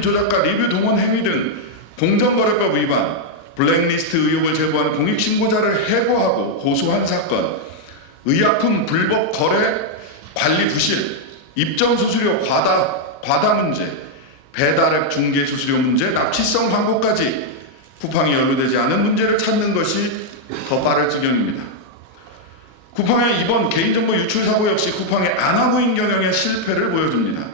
조작과 리뷰 동원 행위 등 공정거래법 위반, 블랙리스트 의혹을 제보한 공익신고자를 해고하고 고소한 사건, 의약품 불법 거래, 관리 부실, 입점 수수료 과다 문제, 배달앱 중개 수수료 문제, 납치성 광고까지 쿠팡이 연루되지 않은 문제를 찾는 것이 더 빠를 지경입니다. 쿠팡의 이번 개인정보 유출 사고 역시 쿠팡의 안하무인 경영의 실패를 보여줍니다.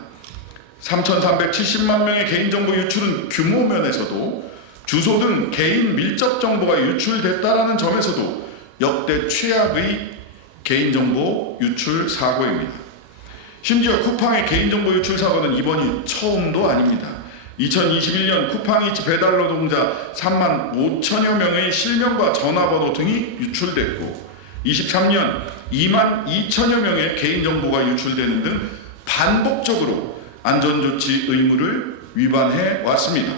3,370만 명의 개인정보 유출은 규모 면에서도 주소 등 개인 밀접 정보가 유출됐다는 점에서도 역대 최악의 개인정보 유출 사고입니다. 심지어 쿠팡의 개인정보 유출 사고는 이번이 처음도 아닙니다. 2021년 쿠팡이츠 배달 노동자 3만 5천여 명의 실명과 전화번호 등이 유출됐고 23년 2만 2천여 명의 개인정보가 유출되는 등 반복적으로 안전조치 의무를 위반해 왔습니다.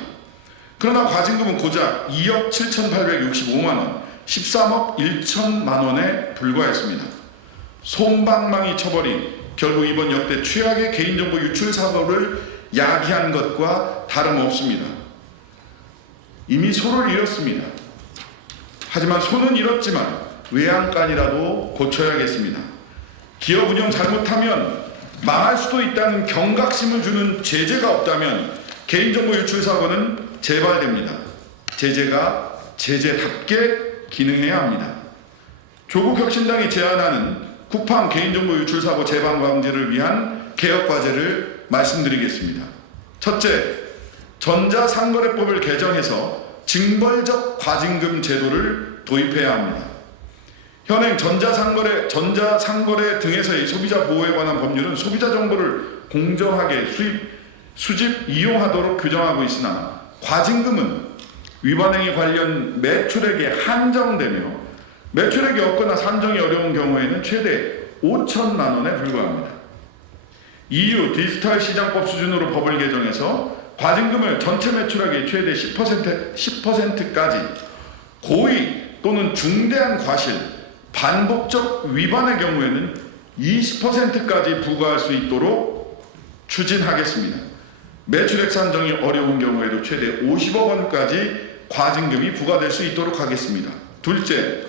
그러나 과징금은 고작 2억 7,865만 원, 13억 1천만 원에 불과했습니다. 솜방망이 처벌이 결국 이번 역대 최악의 개인정보 유출 사고를 야기한 것과 다름없습니다. 이미 소를 잃었습니다. 하지만 소는 잃었지만 외양간이라도 고쳐야겠습니다. 기업 운영 잘못하면 망할 수도 있다는 경각심을 주는 제재가 없다면 개인정보 유출 사고는 재발됩니다. 제재가 제재답게 기능해야 합니다. 조국혁신당이 제안하는 쿠팡 개인정보 유출 사고 재발 방지를 위한 개혁 과제를 말씀드리겠습니다. 첫째, 전자상거래법을 개정해서 징벌적 과징금 제도를 도입해야 합니다. 현행 전자상거래 등에서의 소비자 보호에 관한 법률은 소비자 정보를 공정하게 수집, 이용하도록 규정하고 있으나 과징금은 위반행위 관련 매출액에 한정되며 매출액이 없거나 산정이 어려운 경우에는 최대 5천만 원에 불과합니다. EU 디지털 시장법 수준으로 법을 개정해서 과징금을 전체 매출액의 최대 10%까지 고의 또는 중대한 과실, 반복적 위반의 경우에는 20%까지 부과할 수 있도록 추진하겠습니다. 매출액 산정이 어려운 경우에도 최대 50억 원까지 과징금이 부과될 수 있도록 하겠습니다. 둘째,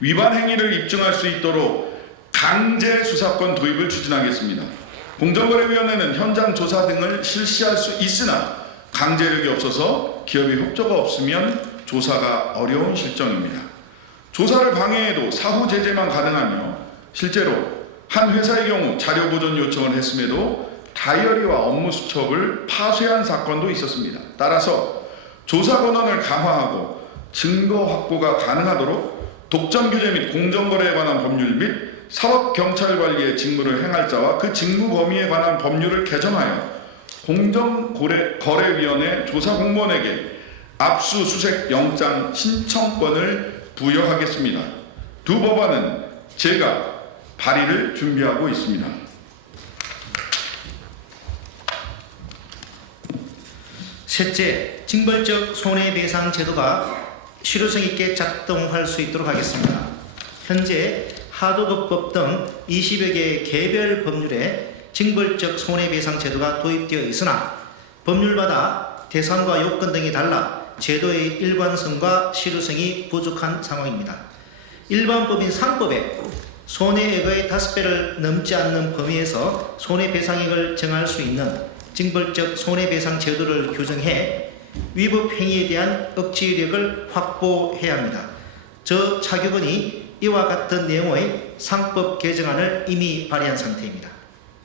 위반 행위를 입증할 수 있도록 강제 수사권 도입을 추진하겠습니다. 공정거래위원회는 현장 조사 등을 실시할 수 있으나 강제력이 없어서 기업의 협조가 없으면 조사가 어려운 실정입니다. 조사를 방해해도 사후 제재만 가능하며 실제로 한 회사의 경우 자료 보존 요청을 했음에도 다이어리와 업무 수첩을 파쇄한 사건도 있었습니다. 따라서 조사 권한을 강화하고 증거 확보가 가능하도록 독점 규제 및 공정거래에 관한 법률 및 사법경찰관리의 직무를 행할 자와 그 직무 범위에 관한 법률을 개정하여 공정거래위원회 조사 공무원에게 압수수색 영장 신청권을 부여하겠습니다. 두 법안은 제가 발의를 준비하고 있습니다. 셋째, 징벌적 손해배상 제도가 실효성 있게 작동할 수 있도록 하겠습니다. 현재 하도급법 등 20여 개의 개별 법률에 징벌적 손해배상 제도가 도입되어 있으나 법률마다 대상과 요건 등이 달라 제도의 일관성과 실효성이 부족한 상황입니다. 일반법인 상법에 손해액의 5배를 넘지 않는 범위에서 손해배상액을 정할 수 있는 징벌적 손해배상 제도를 규정해 위법 행위에 대한 억지력을 확보해야 합니다. 저 차교건이 이와 같은 내용의 상법 개정안을 이미 발의한 상태입니다.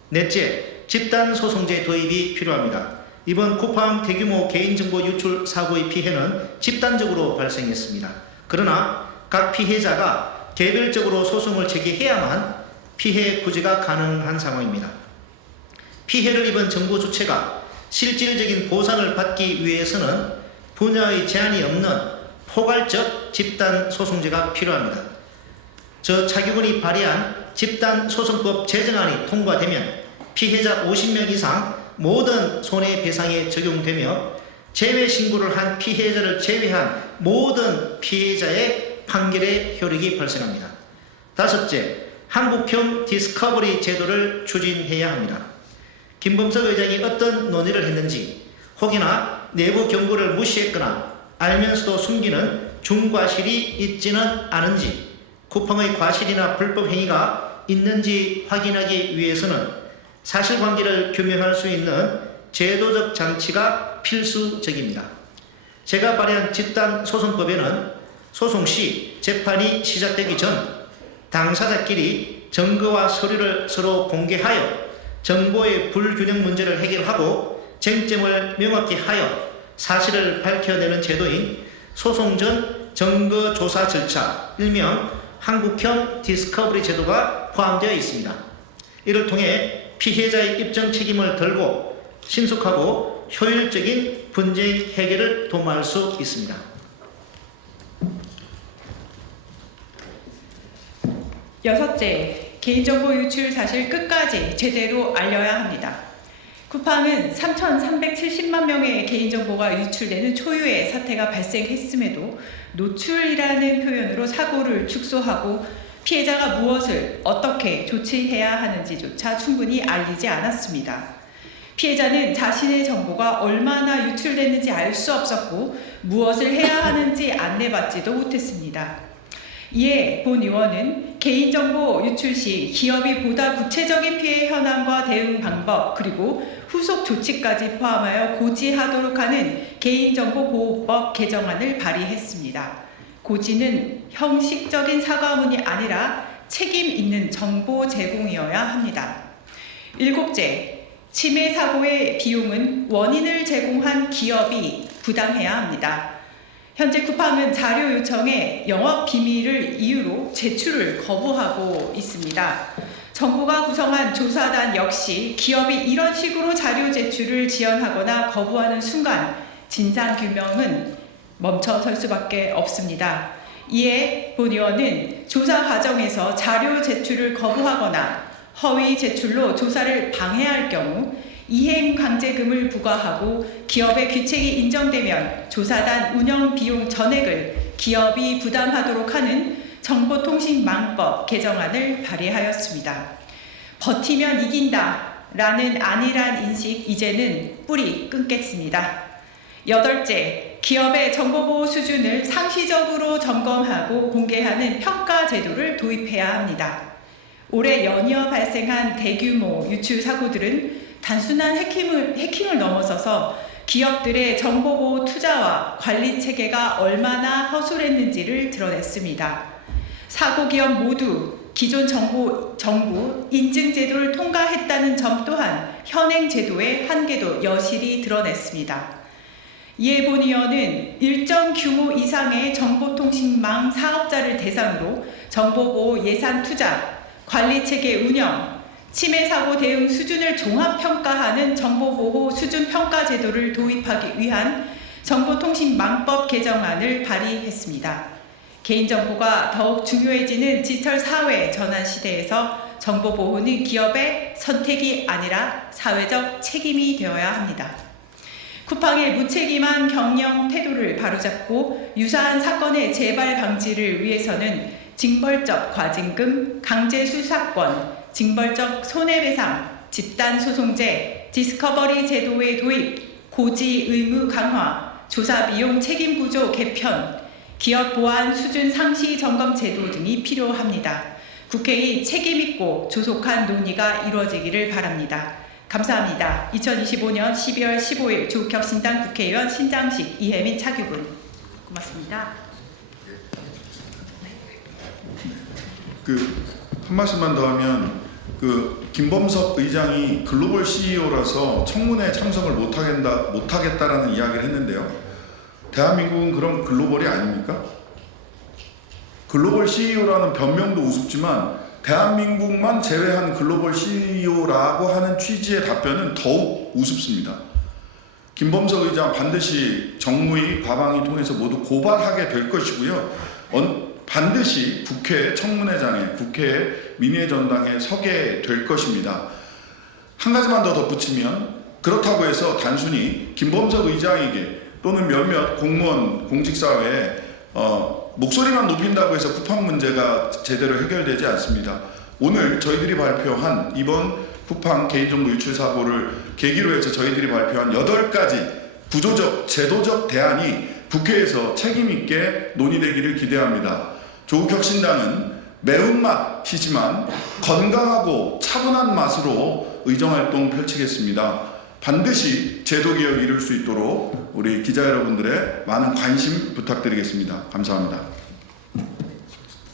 넷째, 집단소송제 도입이 필요합니다. 이번 쿠팡 대규모 개인정보 유출 사고의 피해는 집단적으로 발생했습니다. 그러나 각 피해자가 개별적으로 소송을 제기해야만 피해 구제가 가능한 상황입니다. 피해를 입은 정부 주체가 실질적인 보상을 받기 위해서는 분야의 제한이 없는 포괄적 집단소송제가 필요합니다. 저 차기군이 발의한 집단소송법 제정안이 통과되면 피해자 50명 이상 모든 손해배상에 적용되며 제외 신고를 한 피해자를 제외한 모든 피해자의 판결의 효력이 발생합니다. 다섯째, 한국형 디스커버리 제도를 추진해야 합니다. 김범석 의장이 어떤 논의를 했는지, 혹여나 내부 경고를 무시했거나 알면서도 숨기는 중과실이 있지는 않은지, 쿠팡의 과실이나 불법 행위가 있는지 확인하기 위해서는 사실관계를 규명할 수 있는 제도적 장치가 필수적입니다. 제가 발의한 집단소송법에는 소송 시 재판이 시작되기 전 당사자끼리 증거와 서류를 서로 공개하여 정보의 불균형 문제를 해결하고 쟁점을 명확히 하여 사실을 밝혀내는 제도인 소송 전 증거조사 절차, 일명 한국형 디스커버리 제도가 포함되어 있습니다. 이를 통해 피해자의 입증 책임을 덜고 신속하고 효율적인 분쟁 해결을 도모할 수 있습니다. 여섯째, 개인정보 유출 사실 끝까지 제대로 알려야 합니다. 쿠팡은 3,370만 명의 개인정보가 유출되는 초유의 사태가 발생했음에도 노출이라는 표현으로 사고를 축소하고 피해자가 무엇을 어떻게 조치해야 하는지조차 충분히 알리지 않았습니다. 피해자는 자신의 정보가 얼마나 유출됐는지 알 수 없었고 무엇을 해야 하는지 안내받지도 못했습니다. 이에 본 의원은 개인정보 유출 시 기업이 보다 구체적인 피해 현황과 대응 방법 그리고 후속 조치까지 포함하여 고지하도록 하는 개인정보보호법 개정안을 발의했습니다. 고지는 형식적인 사과문이 아니라 책임 있는 정보 제공이어야 합니다. 일곱째, 치매 사고의 비용은 원인을 제공한 기업이 부담해야 합니다. 현재 쿠팡은 자료 요청에 영업 비밀을 이유로 제출을 거부하고 있습니다. 정부가 구성한 조사단 역시 기업이 이런 식으로 자료 제출을 지연하거나 거부하는 순간 진상규명은 멈춰설 수밖에 없습니다. 이에 본 의원은 조사 과정에서 자료 제출을 거부하거나 허위 제출로 조사를 방해할 경우 이행강제금을 부과하고 기업의 귀책이 인정되면 조사단 운영 비용 전액을 기업이 부담하도록 하는 정보통신망법 개정안을 발의하였습니다. 버티면 이긴다라는 안일한 인식 이제는 뿌리 끊겠습니다. 여덟째, 기업의 정보보호 수준을 상시적으로 점검하고 공개하는 평가 제도를 도입해야 합니다. 올해 연이어 발생한 대규모 유출 사고들은 단순한 해킹을 넘어서서 기업들의 정보보호 투자와 관리 체계가 얼마나 허술했는지를 드러냈습니다. 사고 기업 모두 기존 정부 인증 제도를 통과했다는 점 또한 현행 제도의 한계도 여실히 드러냈습니다. 이에 본 의원은 일정 규모 이상의 정보통신망 사업자를 대상으로 정보보호 예산 투자, 관리체계 운영, 치매 사고 대응 수준을 종합평가하는 정보보호 수준평가 제도를 도입하기 위한 정보통신망법 개정안을 발의했습니다. 개인정보가 더욱 중요해지는 디지털 사회 전환 시대에서 정보보호는 기업의 선택이 아니라 사회적 책임이 되어야 합니다. 쿠팡의 무책임한 경영 태도를 바로잡고 유사한 사건의 재발 방지를 위해서는 징벌적 과징금, 강제수사권, 징벌적 손해배상, 집단소송제, 디스커버리 제도의 도입, 고지 의무 강화, 조사비용 책임구조 개편, 기업 보안 수준 상시 점검 제도 등이 필요합니다. 국회의 책임있고 조속한 논의가 이루어지기를 바랍니다. 감사합니다. 2025년 12월 15일 조국혁신당 국회의원 신장식 이혜민 차규분. 고맙습니다. 한 말씀만 더 하면 김범석 의장이 글로벌 CEO라서 청문회에 참석을 못하겠다라는 이야기를 했는데요. 대한민국은 그런 글로벌이 아닙니까? 글로벌 CEO라는 변명도 우습지만 대한민국만 제외한 글로벌 CEO라고 하는 취지의 답변은 더욱 우습습니다. 김범석 의장 반드시 정무위, 과방위 통해서 모두 고발하게 될 것이고요. 반드시 국회 청문회장에, 국회 민의전당에 서게 될 것입니다. 한 가지만 더 덧붙이면 그렇다고 해서 단순히 김범석 의장에게 또는 몇몇 공무원, 공직사회에 목소리만 높인다고 해서 쿠팡 문제가 제대로 해결되지 않습니다. 오늘 저희들이 발표한 이번 쿠팡 개인정보 유출 사고를 계기로 해서 저희들이 발표한 8가지 구조적, 제도적 대안이 국회에서 책임있게 논의되기를 기대합니다. 조국혁신당은 매운맛이지만 건강하고 차분한 맛으로 의정활동 펼치겠습니다. 반드시 제도개혁 이룰 수 있도록 우리 기자 여러분들의 많은 관심 부탁드리겠습니다. 감사합니다.